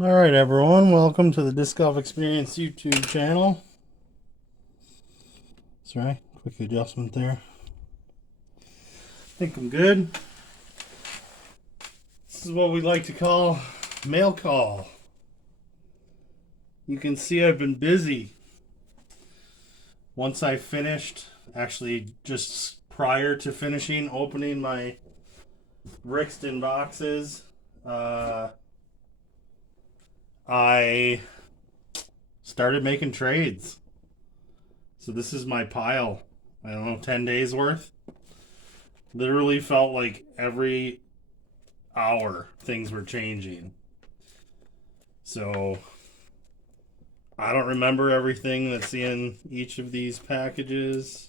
All right, everyone. Welcome to the Disc Golf Experience YouTube channel. That's right. Quick adjustment there. I think I'm good. This is what we like to call mail call. You can see I've been busy. Once I finished, actually just prior to finishing opening my Brixton boxes, I started making trades. So this is my pile. I don't know, 10 days worth. Literally felt like every hour things were changing. So I don't remember everything that's in each of these packages.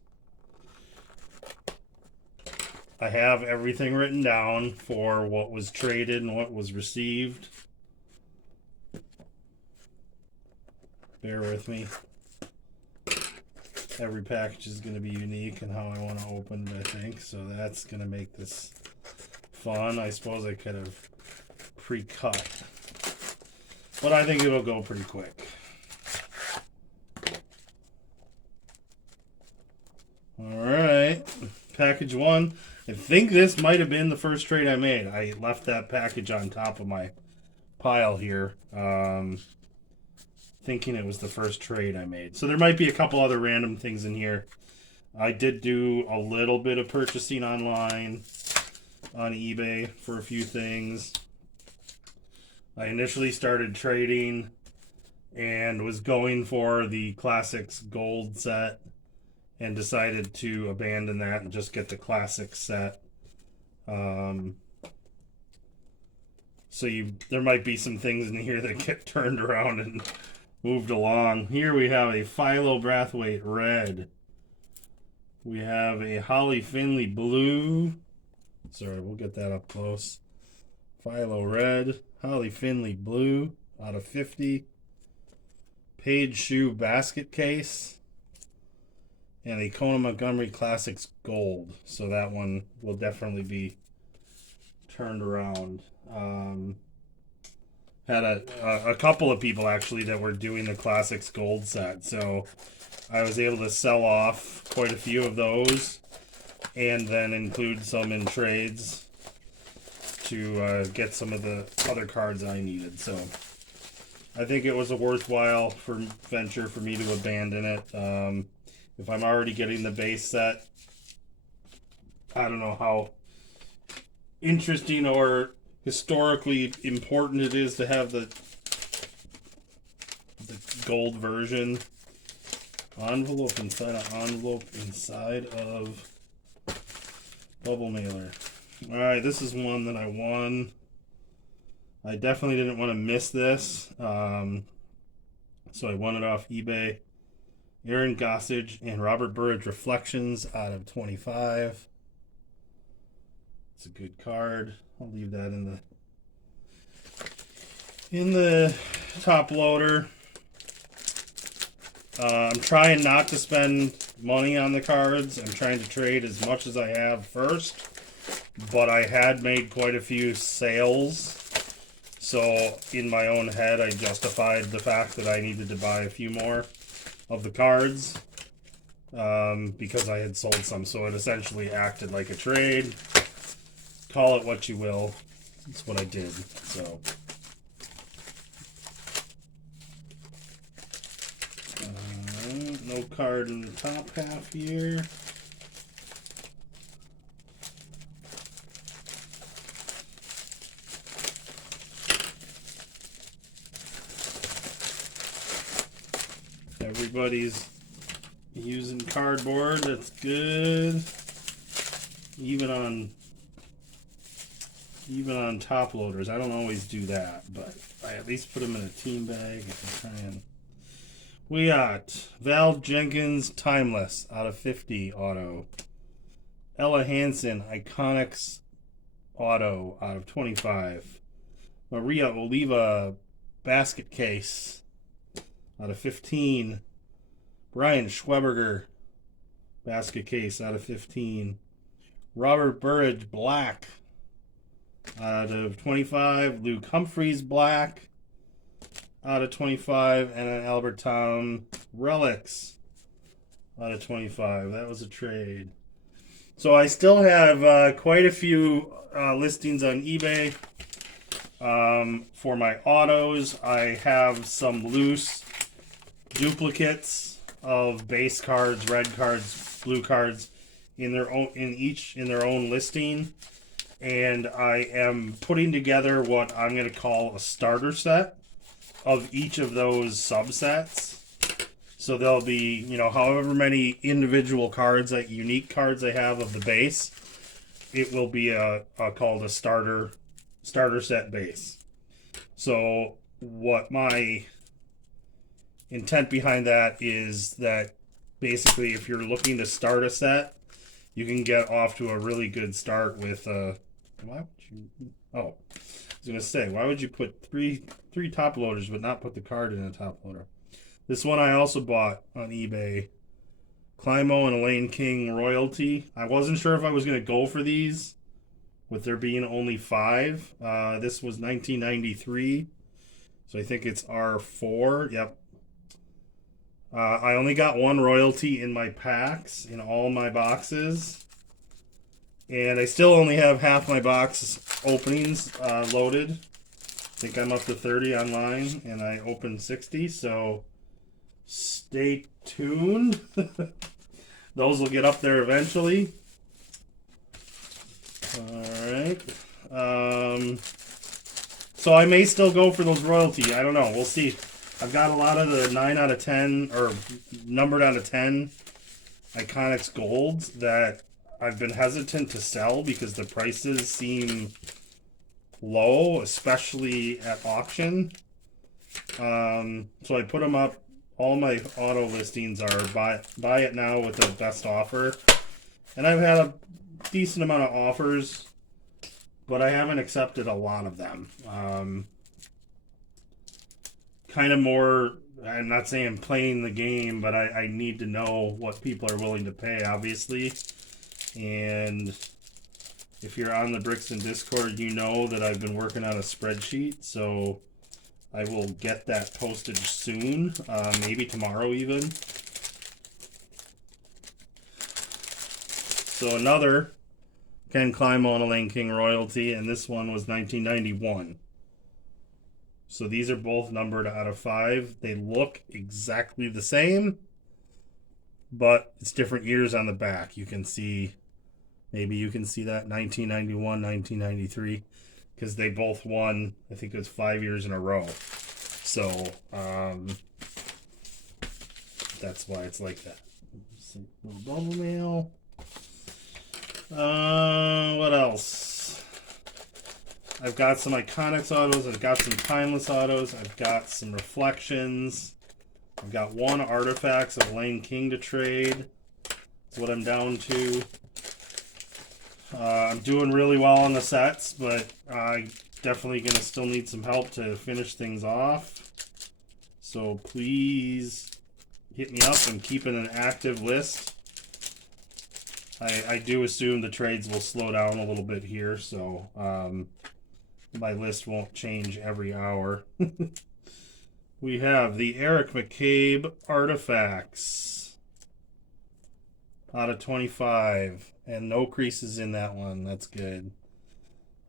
I have everything written down for what was traded and what was received. Bear with me. Every package is going to be unique in how I want to open it, I think. So that's going to make this fun. I suppose I could have pre-cut. But I think it'll go pretty quick. Alright. Package one. I think this might have been the first trade I made. I left that package on top of my pile here. Thinking it was the first trade I made. So there might be a couple other random things in here. I did do a little bit of purchasing online on eBay for a few things. I initially started trading and was going for the Classics Gold set and decided to abandon that and just get the Classic set. So there might be some things in here that get turned around and moved along. Here we have a Philo Brathwaite red. We have a Holly Finley blue. Sorry, we'll get that up close. Philo red, Holly Finley blue out of 50. Page Shoe basket case. And a Kona Montgomery Classics gold. So that one will definitely be turned around. Had a couple of people actually that were doing the Classics gold set. So I was able to sell off quite a few of those and then include some in trades to get some of the other cards I needed. So I think it was a worthwhile venture for me to abandon it. If I'm already getting the base set, I don't know how interesting or historically important it is to have the gold version. Envelope inside of envelope inside of bubble mailer. Alright, this is one that I won. I definitely didn't want to miss this. So I won it off eBay. Aaron Gossage and Robert Burridge Reflections out of 25. It's a good card. I'll leave that in the top loader. I'm trying not to spend money on the cards. I'm trying to trade as much as I have first. But I had made quite a few sales. So in my own head, I justified the fact that I needed to buy a few more of the cards because I had sold some. So it essentially acted like a trade. Call it what you will. That's what I did. So no card in the top half here. Everybody's using cardboard. That's good. Even on top loaders. I don't always do that, but I at least put them in a team bag and try and. We got Val Jenkins Timeless out of 50 auto. Ella Hansen Iconics auto out of 25. Maria Oliva basket case out of 15. Brian Schweberger basket case out of 15. Robert Burridge black out of 25. Luke Humphreys black out of 25, and an Albert Tom Relics out of 25. That was a trade. So I still have quite a few listings on eBay for my autos. I have some loose duplicates of base cards, red cards, blue cards in their own listing, and I am putting together what I'm going to call a starter set of each of those subsets. So there'll be, you know, however many individual cards, like unique cards I have of the base, it will be called a starter set base. So what my intent behind that is that basically if you're looking to start a set, you can get off to a really good start with why would you, oh, I was gonna say, why would you put three top loaders but not put the card in a top loader? This one I also bought on eBay. Climo and Elaine King Royalty. I wasn't sure if I was gonna go for these with there being only 5. This was 1993. So I think it's R4. Yep. I only got 1 royalty in my packs, in all my boxes. And I still only have half my box openings loaded. I think I'm up to 30 online, and I opened 60, so stay tuned. Those will get up there eventually. Alright. So I may still go for those royalty. I don't know. We'll see. I've got a lot of the 9 out of 10, or numbered out of 10 Iconics Golds that I've been hesitant to sell because the prices seem low, especially at auction. So I put them up. All my auto listings are buy it now with the best offer. And I've had a decent amount of offers, but I haven't accepted a lot of them. Kind of more, I'm not saying playing the game, but I need to know what people are willing to pay, obviously. And if you're on the Brixton Discord, you know that I've been working on a spreadsheet, so I will get that posted soon, maybe tomorrow even. So another Ken Climo and Elaine King Royalty, and this one was 1991. So these are both numbered out of 5. They look exactly the same, but it's different years on the back. You can see, maybe you can see that 1991, 1993, because they both won, I think it was 5 years in a row. So that's why it's like that. Some little bubble mail. What else? I've got some Iconics autos. I've got some Timeless autos. I've got some Reflections. I've got 1 Artifacts of Elaine King to trade. That's what I'm down to. I'm doing really well on the sets, but I definitely going to still need some help to finish things off. So please hit me up. I'm keeping an active list. I do assume the trades will slow down a little bit here, so my list won't change every hour. We have the Eric McCabe Artifacts out of 25, and no creases in that one. That's good.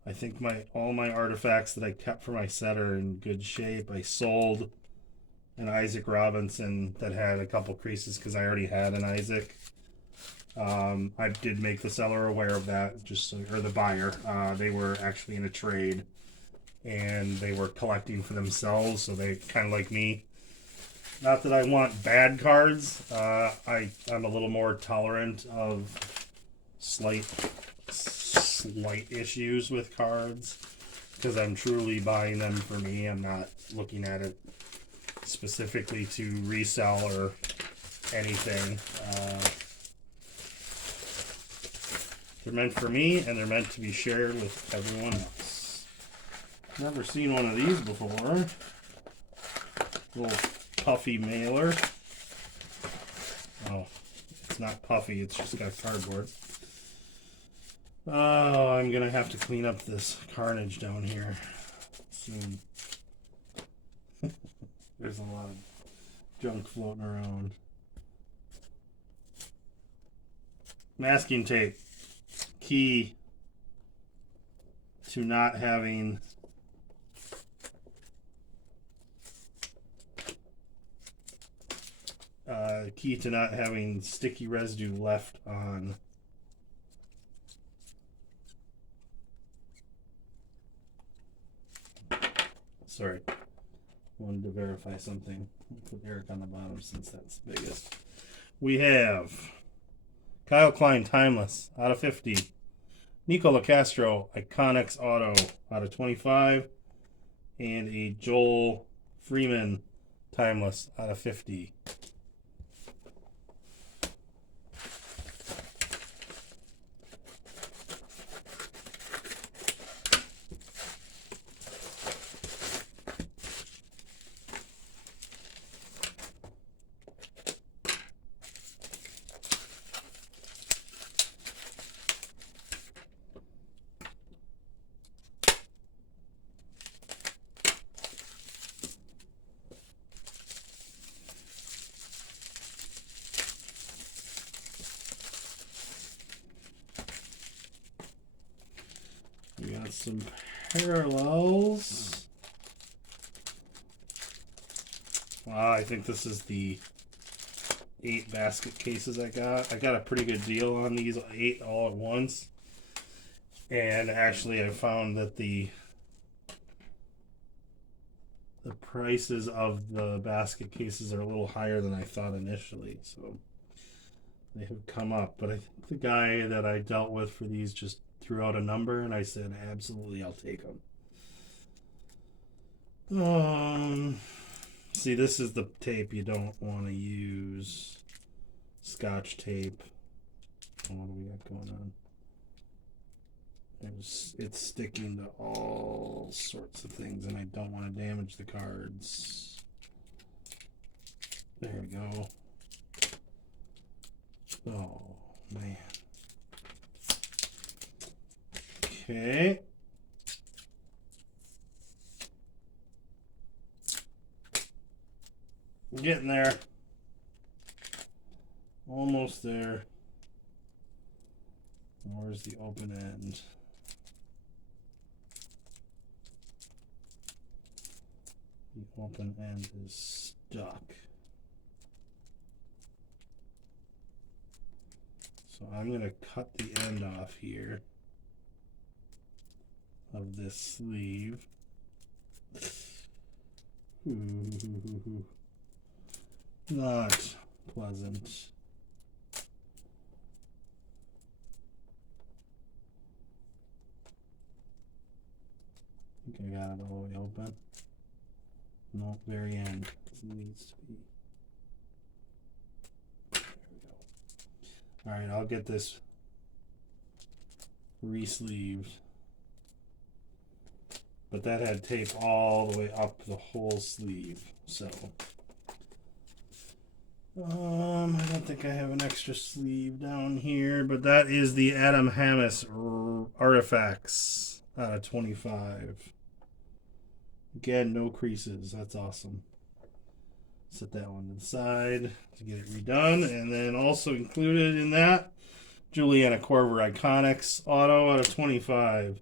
I think all my artifacts that I kept for my set are in good shape. I sold an Isaac Robinson that had a couple creases because I already had an Isaac. I did make the seller aware of that, or the buyer. They were actually in a trade, and they were collecting for themselves, so they kind of like me. Not that I want bad cards. I'm a little more tolerant of slight issues with cards because I'm truly buying them for me. I'm not looking at it specifically to resell or anything. They're meant for me, and they're meant to be shared with everyone else. Never seen one of these before. Little puffy mailer. Oh, it's not puffy, it's just got cardboard. Oh, I'm gonna have to clean up this carnage down here soon. There's a lot of junk floating around. Masking tape. Key to not having sticky residue left on. Sorry, wanted to verify something. Put Eric on the bottom since that's the biggest. We have Kyle Klein Timeless out of 50. Nico LaCastro Iconics Auto out of 25. And a Joel Freeman Timeless out of 50. We got some parallels. I think this is the 8 basket cases I got. I got a pretty good deal on these 8 all at once. And actually I found that the prices of the basket cases are a little higher than I thought initially. So they have come up. But I think the guy that I dealt with for these just threw out a number, and I said, absolutely, I'll take them. See, this is the tape you don't want to use. Scotch tape. What do we got going on? It's sticking to all sorts of things, and I don't want to damage the cards. There we go. Oh, man. Okay. Getting there. Almost there. Where's the open end? The open end is stuck. So I'm going to cut the end off here of this sleeve. Not pleasant. I think I got it all the way open. No, very end. It needs to be. There we go. Alright, I'll get this re-sleeved. But that had tape all the way up the whole sleeve. So I don't think I have an extra sleeve down here, but that is the Adam Hammis Artifacts out of 25. Again, no creases. That's awesome. Set that one to the side to get it redone. And then also included in that, Juliana Korver Iconics Auto out of 25.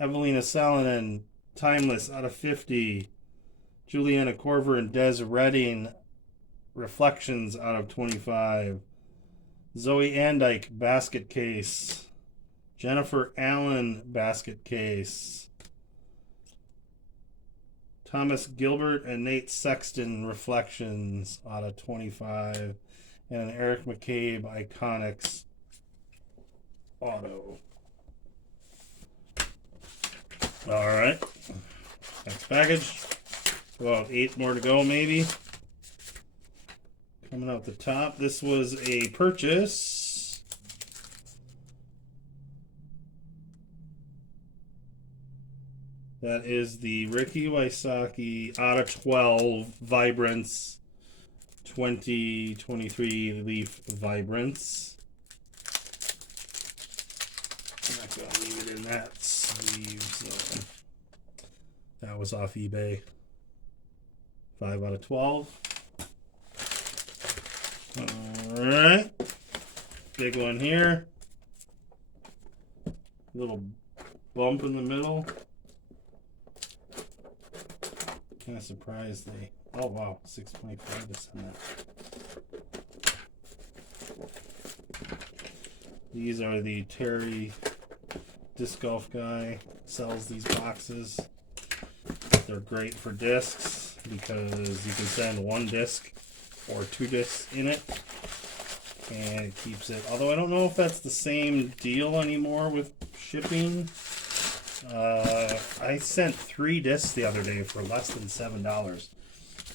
Evelina Salonen Timeless out of 50. Juliana Korver and Des Redding Reflections out of 25. Zoe Andyke Basket Case. Jennifer Allen Basket Case. Thomas Gilbert and Nate Sexton Reflections out of 25. And an Eric McCabe Iconics Auto. Alright. Next package. About 8 more to go, maybe. Coming out the top. This was a purchase. That is the Ricky Wysocki out of 12 Vibrance 2023 Leaf Vibrance. I'm not going to leave it in that sleeve, so that was off eBay 5 out of 12. Alright. Big one here. Little bump in the middle. Kind of surprised they... Oh, wow. 6.5 is on that. These are the Terry disc golf guy. Sells these boxes. They're great for discs because you can send 1 disc or 2 discs in it. And it keeps it... Although I don't know if that's the same deal anymore with shipping. I sent 3 discs the other day for less than $7.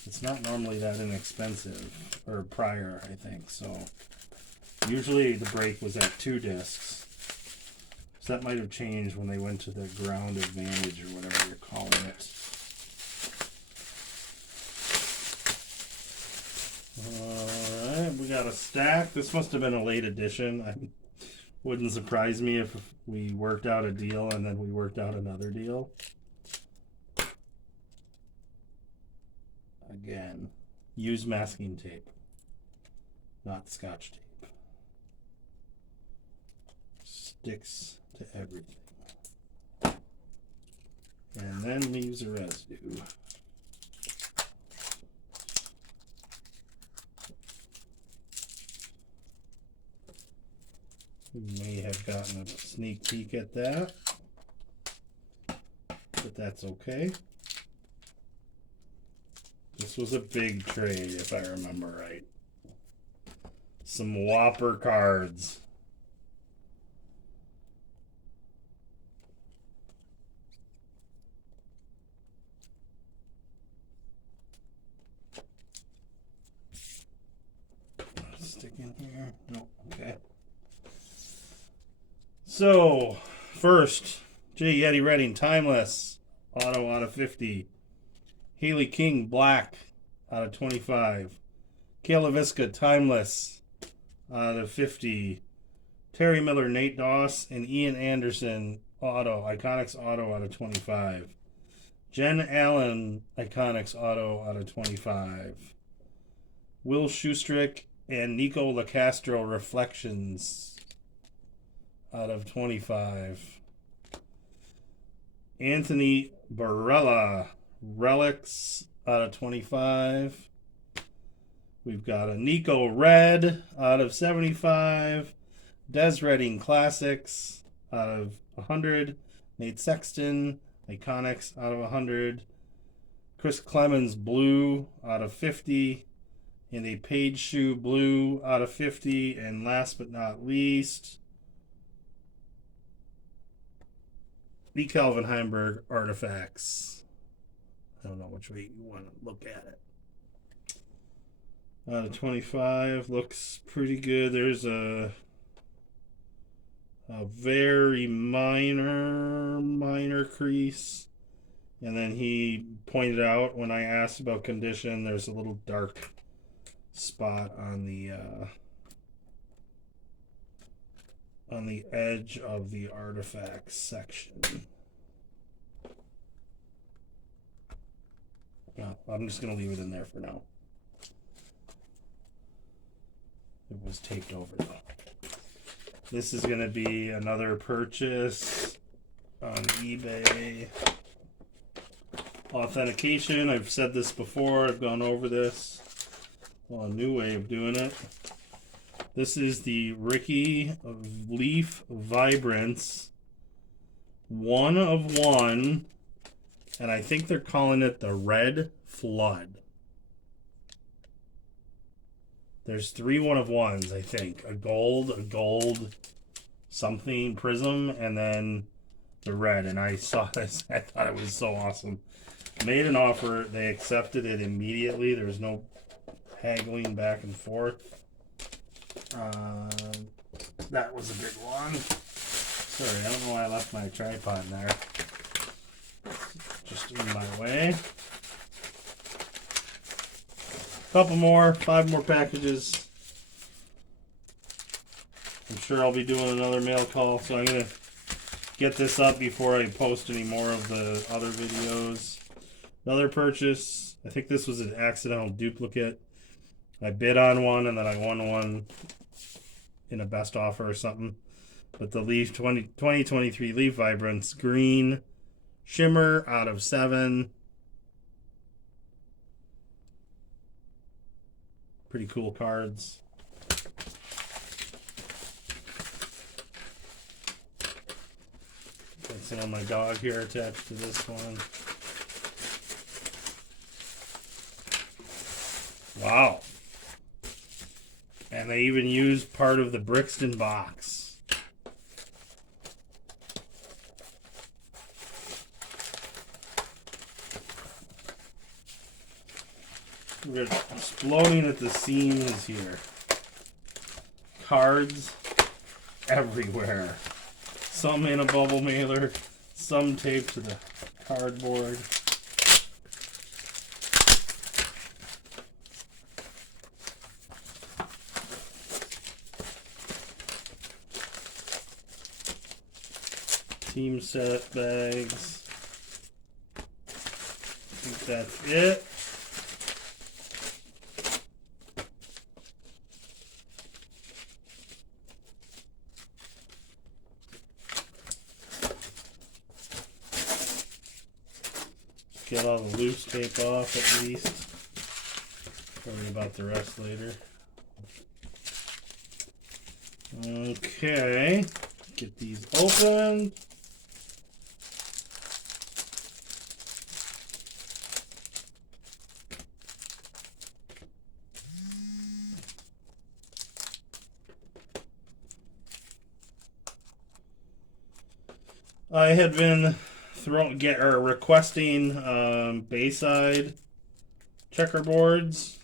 It's not normally that inexpensive. Or prior, I think. So usually the break was at 2 discs. So that might have changed when they went to the ground advantage or whatever you're calling it. Alright, we got a stack. This must have been a late edition. Wouldn't surprise me if we worked out a deal and then we worked out another deal. Again, use masking tape, not Scotch tape. Sticks to everything. And then leaves a residue. We may have gotten a sneak peek at that, but that's okay. This was a big trade, if I remember right. Some whopper cards. Stick in here. No, okay. So, first, J. Yeti Redding, Timeless, auto out of 50. Haley King, Black, out of 25. Kayla Viska, Timeless, out of 50. Terry Miller, Nate Doss, and Ian Anderson, auto, Iconics auto, out of 25. Jen Allen, Iconics auto, out of 25. Will Schustrick and Nico LaCastro, Reflections, out of 25. Anthony Barella, Relics, out of 25. We've got a Nico Red, out of 75. Des Redding Classics, out of 100. Nate Sexton, Iconics, out of 100. Chris Clemens Blue, out of 50. And a Page Shoe Blue, out of 50. And last but not least, the Calvin Heimberg Artifacts. I don't know which way you want to look at it. Out of 25, looks pretty good. There's a very minor crease. And then he pointed out when I asked about condition, there's a little dark spot on the edge of the artifacts section. No, I'm just going to leave it in there for now. It was taped over though. This is going to be another purchase on eBay. Authentication. I've said this before. I've gone over this. Well, a new way of doing it. This is the Ricky Leaf Vibrance 1 of 1. And I think they're calling it the Red Flood. There's 3 1 of 1s, I think. A gold something prism, and then the red. And I saw this. I thought it was so awesome. Made an offer. They accepted it immediately. There was no haggling back and forth. That was a big one. Sorry, I don't know why I left my tripod in there. Just in my way. Couple more, 5 more packages. I'm sure I'll be doing another mail call, so I'm gonna get this up before I post any more of the other videos. Another purchase, I think this was an accidental duplicate. I bid on one and then I won one in a best offer or something. But the Leaf 2023 Leaf Vibrance green shimmer out of 7. Pretty cool cards. Got some of my dog here attached to this one. Wow. And they even used part of the Brixton box. We're exploding at the seams here. Cards everywhere. Some in a bubble mailer, some taped to the cardboard. Team set bags. I think that's it. Get all the loose tape off at least. Worry about the rest later. Okay. Get these open. I had been requesting Bayside checkerboards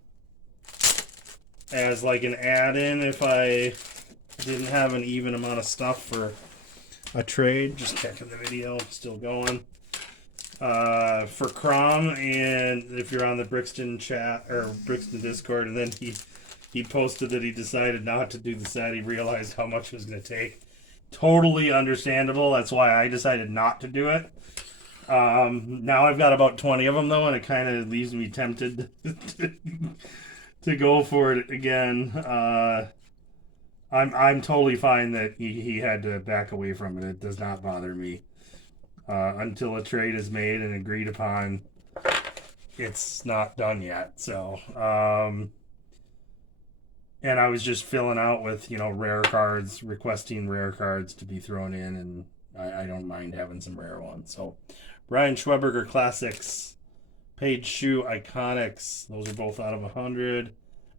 as like an add-in if I didn't have an even amount of stuff for a trade. Just checking the video, still going. For Crom, and if you're on the Brixton chat or Brixton Discord, and then he posted that he decided not to do the set. He realized how much it was going to take. Totally understandable. That's why I decided not to do it. Now I've got about 20 of them though, and it kind of leaves me tempted to go for it again. I'm totally fine that he had to back away from it. It does not bother me until a trade is made and agreed upon. It's not done yet. So, and I was just filling out with rare cards, requesting rare cards to be thrown in, and I don't mind having some rare ones. So, Brian Schweberger Classics, Paige Shoe Iconics. Those are both out of 100.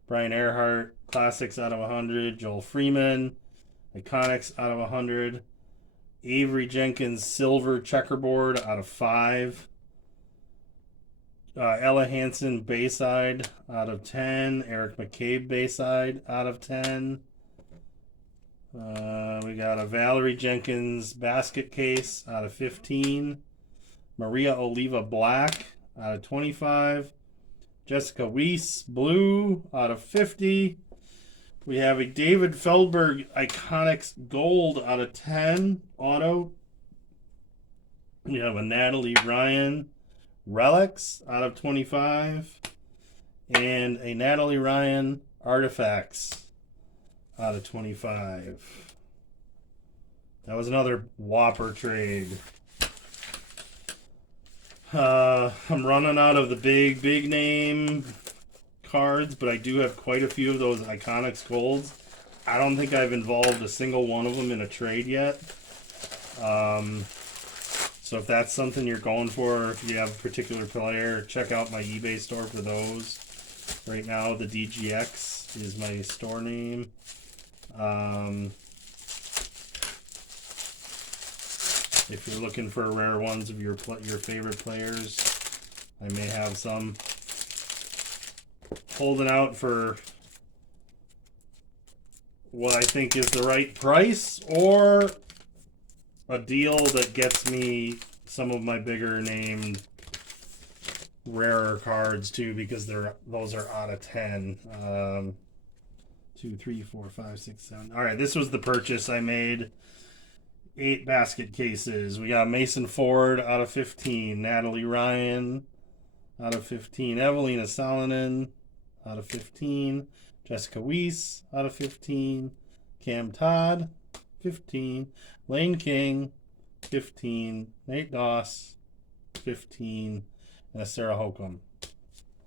Brian Earhart Classics out of 100. Joel Freeman Iconics out of 100. Avery Jenkins Silver Checkerboard out of 5. Ella Hansen Bayside out of 10. Eric McCabe Bayside out of 10. We got a Valerie Jenkins Basket Case out of 15. Maria Oliva Black out of 25. Jessica Weiss Blue out of 50. We have a David Feldberg Iconics Gold out of 10 auto. We have a Natalie Ryan Relics out of 25. And a Natalie Ryan Artifacts out of 25. That was another whopper trade. I'm running out of the big name cards, but I do have quite a few of those Iconics Golds. I don't think I've involved a single one of them in a trade yet. So if that's something you're going for, if you have a particular player, check out my eBay store for those. Right now, the DGX is my store name. If you're looking for rare ones of your favorite players, I may have some. Holding out for what I think is the right price, or a deal that gets me some of my bigger named rarer cards too, because those are out of 10. 2, 3, 4, 5, 6, 7. All right, this was the purchase I made. 8 basket cases. We got Mason Ford out of 15. Natalie Ryan out of 15. Evelina Salonen out of 15. Jessica Weiss out of 15. Cam Todd, 15. Lane King, 15. Nate Doss, 15. And a Sarah Holcomb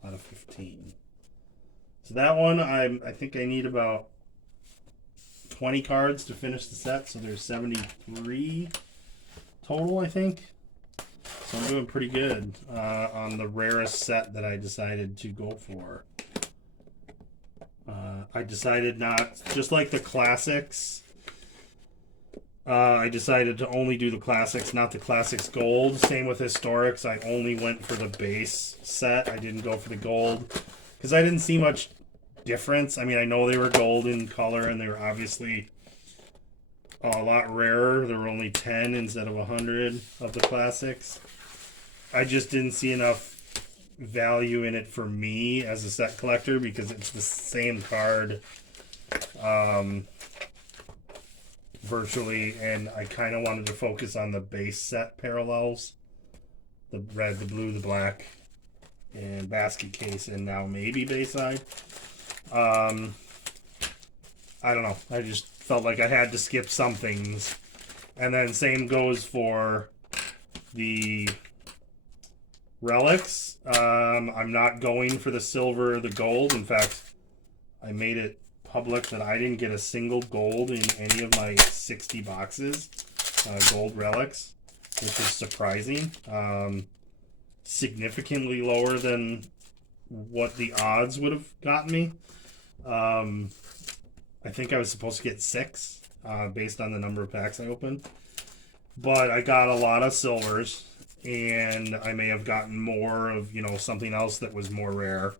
out of 15. So that one, I think I need about 20 cards to finish the set. So there's 73 total, I think. So I'm doing pretty good on the rarest set that I decided to go for. I decided not, just like the classics, I decided to only do the classics, not the classics gold. Same with historics. I only went for the base set. I didn't go for the gold because I didn't see much difference. I mean, I know they were gold in color and they were obviously a lot rarer. There were only 10 instead of 100 of the classics. I just didn't see enough value in it for me as a set collector because it's the same card virtually, and I kind of wanted to focus on the base set parallels, the red, the blue, the black, and basket case, and now maybe Bayside. I don't know, I just felt like I had to skip some things. And then same goes for the relics. I'm not going for the silver or the gold. In fact, I made it public that I didn't get a single gold in any of my 60 boxes, gold relics, which is surprising. Significantly lower than what the odds would have gotten me. I think I was supposed to get 6 based on the number of packs I opened. But I got a lot of silvers, and I may have gotten more of, you know, something else that was more rare.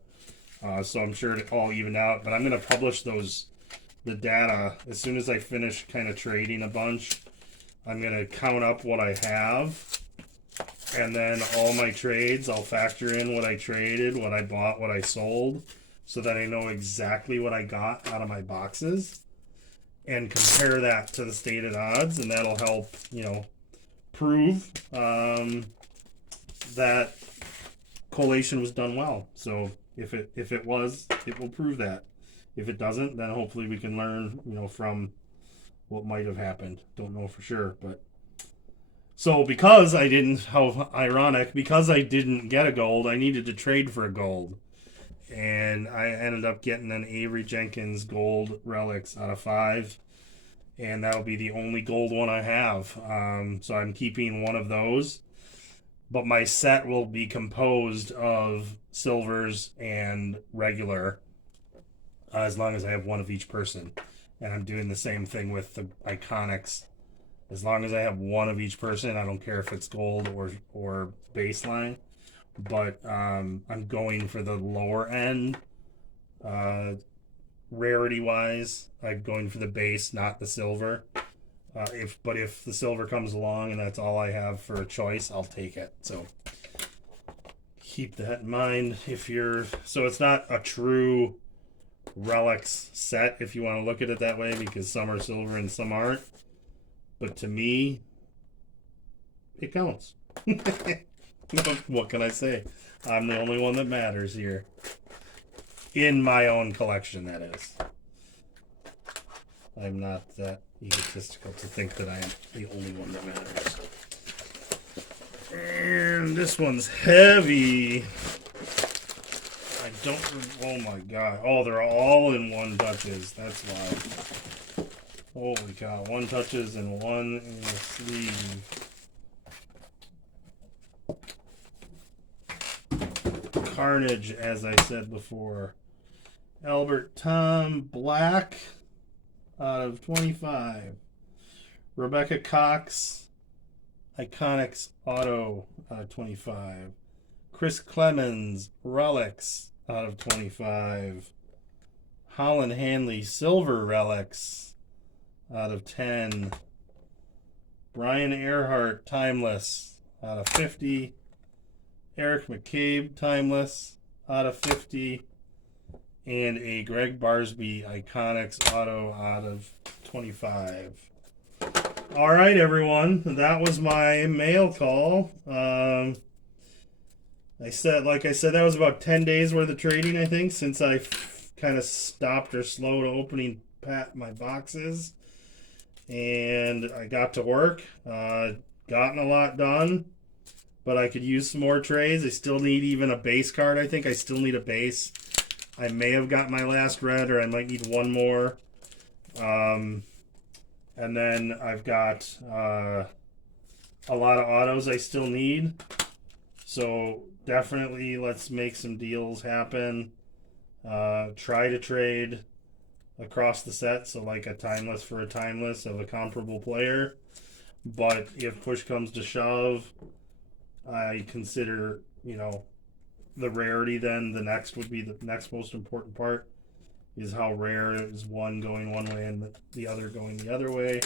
So I'm sure it all evened out. But I'm going to publish the data as soon as I finish kind of trading a bunch. I'm going to count up what I have. And then all my trades, I'll factor in what I traded, what I bought, what I sold, so that I know exactly what I got out of my boxes. And compare that to the stated odds. And that'll help, you know, prove that collation was done well. So if it was, it will prove that. If it doesn't, then hopefully we can learn, you know, from what might have happened. Don't know for sure, but so because I didn't, how ironic, because I didn't get a gold, I needed to trade for a gold. And I ended up getting an Avery Jenkins gold relics out of 5. And that'll be the only gold one I have. So I'm keeping one of those. But my set will be composed of silvers and regular, as long as I have one of each person. And I'm doing the same thing with the Iconics. As long as I have one of each person, I don't care if it's gold or baseline. But I'm going for the lower end. Rarity-wise, I'm going for the base, not the silver. If the silver comes along and that's all I have for a choice, I'll take it. So keep that in mind. So it's not a true relics set if you want to look at it that way, because some are silver and some aren't. But to me, it counts. What can I say? I'm the only one that matters here. In my own collection, that is. I'm not that egotistical to think that I am the only one that matters. And this one's heavy. I don't... Oh my god. Oh, they're all in one touches. That's why. Holy cow. One touches and one in the sleeve. Carnage, as I said before. Albert Tom Black out of 25. Rebecca Cox, Iconics Auto out of 25. Chris Clemens, Relics out of 25. Holland Hanley, Silver Relics out of 10. Brian Earhart, Timeless out of 50. Eric McCabe, Timeless out of 50. And a Greg Barsby Iconics Auto out of 25. All right, everyone. That was my mail call. like I said, that was about 10 days worth of trading, I think, since I kind of stopped or slowed opening my boxes. And I got to work, gotten a lot done, but I could use some more trades. I still need even a base card. I think I still need a base. I may have got my last red, or I might need one more. And then I've got a lot of autos I still need. So definitely let's make some deals happen. Try to trade across the set, so like a timeless for a timeless of a comparable player. But if push comes to shove, I consider, the rarity. Then the next would be the next most important part, is how rare is one going one way and the other going the other way.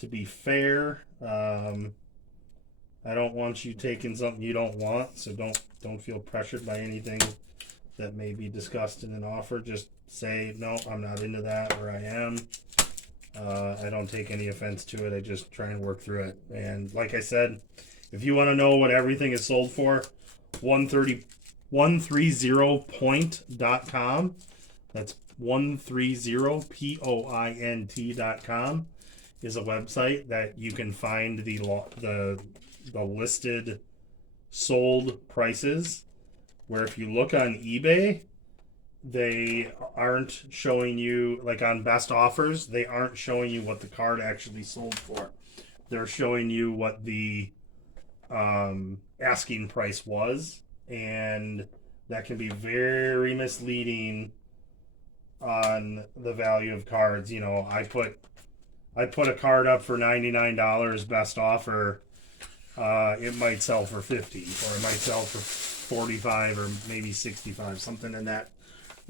To be fair, I don't want you taking something you don't want, so don't feel pressured by anything that may be discussed in an offer. Just say, no, I'm not into that, or I am. I don't take any offense to it. I just try and work through it. And like I said, if you want to know what everything is sold for, 130point.com. That's 130point.com is a website that you can find the listed sold prices, where if you look on eBay, they aren't showing you, like on best offers, they aren't showing you what the card actually sold for. They're showing you what the asking price was, and that can be very misleading on the value of cards. I put a card up for $99 best offer. It might sell for 50, or it might sell for 45, or maybe 65, something in that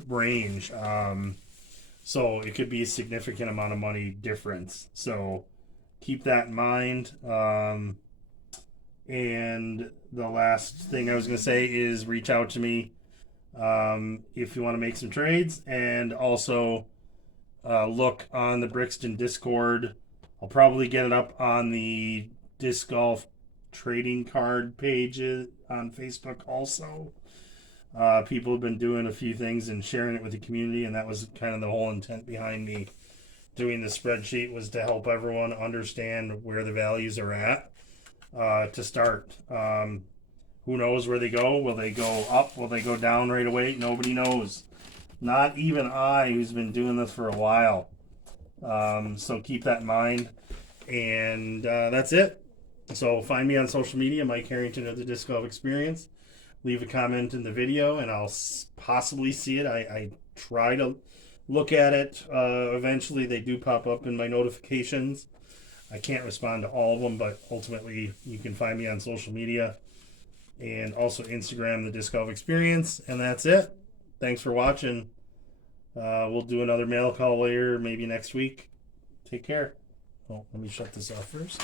range. So it could be a significant amount of money difference. So keep that in mind. And the last thing I was going to say is reach out to me if you want to make some trades, and also look on the Brixton Discord. I'll probably get it up on the disc golf trading card pages on Facebook also. People have been doing a few things and sharing it with the community, and that was kind of the whole intent behind me doing the spreadsheet, was to help everyone understand where the values are at to start. Who knows where they go? Will they go up? Will they go down right away? Nobody knows. Not even I, who's been doing this for a while. So keep that in mind. And that's it. So find me on social media, Mike Harrington of the Disc Golf Experience. Leave a comment in the video, and I'll possibly see it. I try to look at it. Eventually, they do pop up in my notifications. I can't respond to all of them, but ultimately, you can find me on social media, and also Instagram, the Disc Golf Experience. And that's it. Thanks for watching. We'll do another mail call later, maybe next week. Take care. Oh, let me shut this off first.